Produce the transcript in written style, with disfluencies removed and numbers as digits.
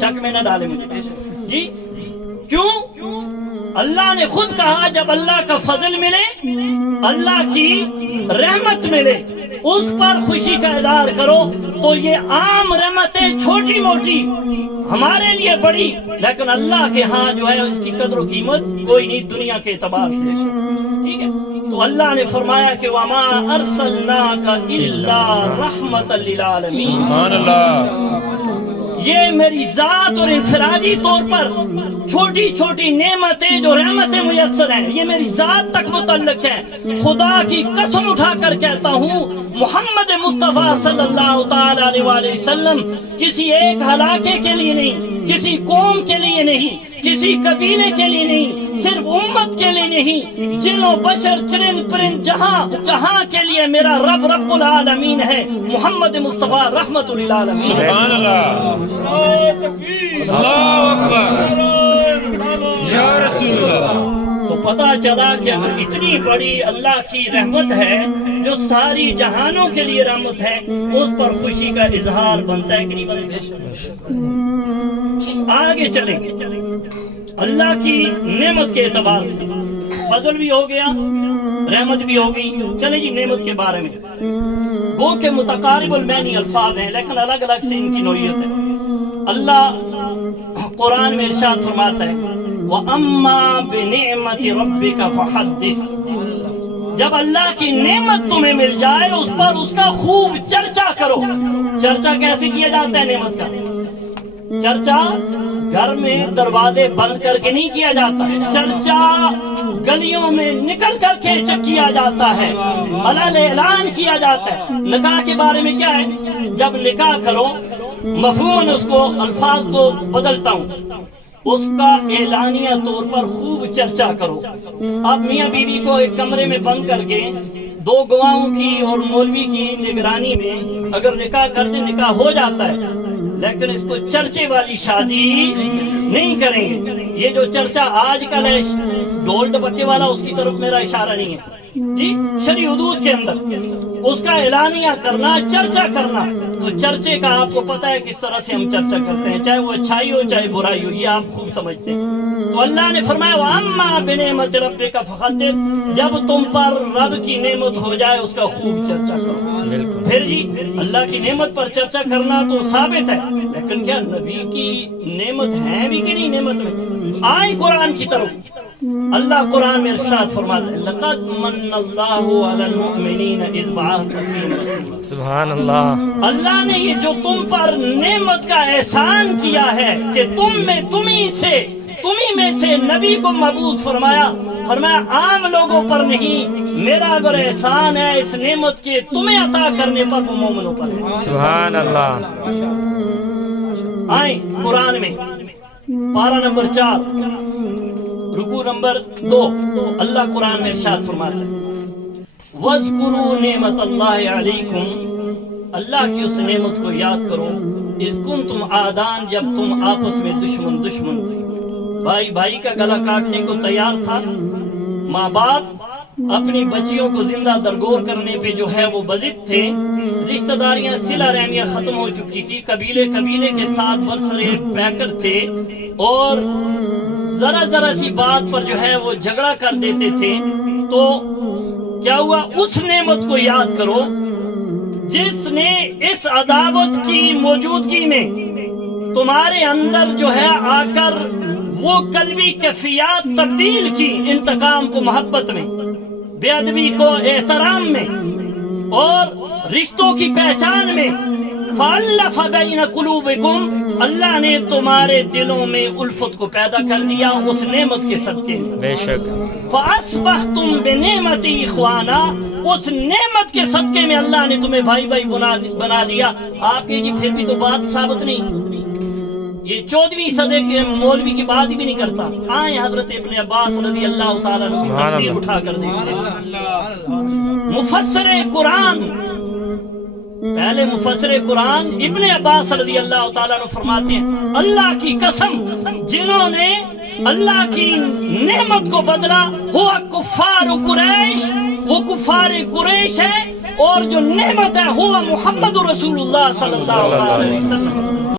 شک میں نہ ڈالے مجھے جی. کیوں؟ اللہ نے خود کہا جب اللہ کا فضل ملے، اللہ کی رحمت ملے، اس پر خوشی کا اظہار کرو. تو یہ عام رحمتیں چھوٹی موٹی ہمارے لیے بڑی، لیکن اللہ کے ہاں جو ہے اس کی قدر و قیمت کوئی نہیں دنیا کے اعتبار سے. ٹھیک ہے، تو اللہ نے فرمایا کہ وَمَا أَرْسَلْنَاكَ إِلَّا رَحْمَةً لِلْعَالَمِينَ. سبحان اللہ. یہ میری ذات اور انفرادی طور پر چھوٹی چھوٹی نعمتیں جو رحمتیں میسر ہیں یہ میری ذات تک متعلق ہیں. خدا کی قسم اٹھا کر کہتا ہوں محمد مصطفیٰ صلی اللہ تعالی علیہ وآلہ وسلم کسی ایک علاقے کے لیے نہیں، کسی قوم کے لیے نہیں، کسی قبیلے کے لیے نہیں، صرف امت کے لیے نہیں، جنوں بشر چرند پرند جہاں کے لیے میرا رب رب العالمین ہے. محمد مصطفیٰ رحمت للعالمین. سبحان اللہ. اللہ اکبر یا رسول اللہ. تو پتہ چلا کہ اگر اتنی بڑی اللہ کی رحمت ہے جو ساری جہانوں کے لیے رحمت ہے، اس پر خوشی کا اظہار بنتا ہے کہ نہیں بنتا؟ آگے چلیں گے اللہ کی نعمت کے اعتبار سے. فضل بھی ہو گیا، رحمت بھی ہو گئی. چلیں جی نعمت کے بارے میں. وہ کہ متقارب المعنی الفاظ ہیں لیکن الگ الگ سے ان کی نوعیت ہے. اللہ قرآن میں ارشاد فرماتا ہے وَأَمَّا بِنِعْمَةِ رَبِّكَ فَحَدِّثْ. جب اللہ کی نعمت تمہیں مل جائے اس پر اس کا خوب چرچا کرو. چرچا کیسے کیا جاتا ہے نعمت کا؟ چرچا گھر میں دروازے بند کر کے نہیں کیا جاتا ہے. چرچا گلیوں میں نکل کر کے کیا جاتا ہے، علن اعلان کیا جاتا ہے. نکاح کے بارے میں کیا ہے؟ جب نکاح کرو مفہوماً اس کو الفاظ کو بدلتا ہوں، اس کا اعلانیہ طور پر خوب چرچا کرو. آپ میاں بیوی کو ایک کمرے میں بند کر کے دو گواہوں کی اور مولوی کی نگرانی میں اگر نکاح کر دیں نکاح ہو جاتا ہے، لیکن اس کو چرچے والی شادی نہیں کریں گے. یہ جو چرچا آج کل ہے ڈھول ڈبکے والا، اس کی طرف میرا اشارہ نہیں ہے جی. شرعی حدود کے اندر اس کا اعلانیہ کرنا، چرچا کرنا. تو چرچے کا آپ کو پتہ ہے کس طرح سے ہم چرچا کرتے ہیں، چاہے وہ اچھائی ہو چاہے برائی ہو، یہ آپ خوب سمجھتے ہیں. تو اللہ نے فرمایا وَأَمَّا بِنِعْمَةِ رَبِّكَ فَحَدِّثْ. جب تم پر رب کی نعمت ہو جائے اس کا خوب چرچا کرو. پھر جی اللہ کی نعمت پر چرچا کرنا تو ثابت ہے، لیکن کیا نبی کی نعمت ہے بھی کہ نہیں نعمت میں؟ آئیں قرآن کی طرف. اللہ قرآن میں ارشاد فرماتا ہے لَقَدْ مَنَّ اللَّهُ عَلَى الْمُؤْمِنِينَ إِذْ بَعَثَ فِيهِمْ رَسُولًا. سبحان اللہ. اللہ نے یہ جو تم پر نعمت کا احسان کیا ہے کہ تمہیں میں سے نبی کو مبعوث فرمایا عام لوگوں پر نہیں، میرا اگر احسان ہے اس نعمت کے تمہیں عطا کرنے پر وہ مومنوں پر ہے. سبحان اللہ. آئیں قرآن میں پارہ نمبر 4 رکوع نمبر 2 اللہ قرآن میں ارشاد فرماتا ہے وَاذْكُرُوا نِعْمَةَ اللَّهِ عَلَيْكُمْ. اللہ کی اس نعمت کو یاد کرو اِذْ كُنْتُمْ عَادًا، جب تم آپس میں دشمن بھائی بھائی کا گلا کاٹنے کو تیار تھا، ماں باپ اپنی بچیوں کو زندہ درگور کرنے پہ جو ہے وہ بضد تھے، رشتہ داریاں صلہ رحمیاں ختم ہو چکی تھی، قبیلے کے ساتھ برسرے پیکر تھے اور ذرا سی بات پر جو ہے وہ جھگڑا کر دیتے تھے. تو کیا ہوا؟ اس نعمت کو یاد کرو جس نے اس عداوت کی موجودگی میں تمہارے اندر جو ہے آ کر وہ قلبی کیفیات تبدیل کی، انتقام کو محبت میں، بے ادبی کو احترام میں، اور رشتوں کی پہچان میں. فَأَلَّفَ بَيْنَ قُلُوبِكُمْ. اللہ نے تمہارے دلوں میں الفت کو پیدا کر دیا اس نعمت کے صدقے میں. بے شک. فَأَصْبَحْتُمْ بِنِعْمَتِهِ إِخْوَانًا. اس نعمت کے صدقے میں اللہ نے تمہیں بھائی بنا دیا. آپ کے جی پھر بھی تو بات ثابت نہیں، یہ 14ویں صدی کے مولوی کی بات بھی نہیں کرتا. آئیں حضرت ابن عباس رضی اللہ تعالیٰ عنہ کی تفسیر اٹھا کر دیکھتے ہیں. مفسر قرآن، پہلے مفسر قرآن ابن عباس رضی اللہ تعالیٰ عنہ فرماتے ہیں اللہ کی قسم جنہوں نے اللہ کی نعمت کو بدلا ہوا کفار قریش، وہ کفار قریش ہے، اور جو نعمت ہے ہوا محمد رسول اللہ صلی اللہ علیہ وسلم.